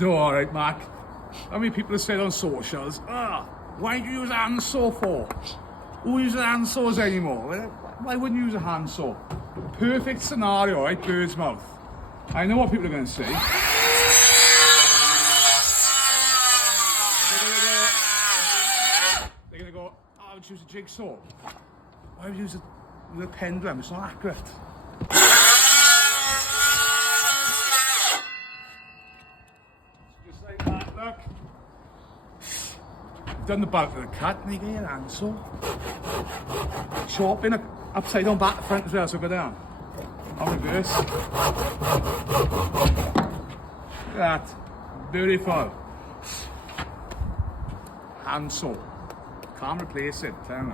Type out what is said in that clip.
No, alright, Mark. How many people have said on socials, why do you use a handsaw for? Who uses handsaws anymore? Why wouldn't you use a handsaw? Perfect scenario, right? Bird's mouth. I know what people are going to say. They're going to go, I would use a jigsaw. Why would you use a pendulum? It's not accurate. Just like that, look. You've done the back of the cut, and you get your handsaw. Chop in a upside down back to front as well, so go down. On reverse. Look at that. Beautiful. Handsaw. Can't replace it, tell me.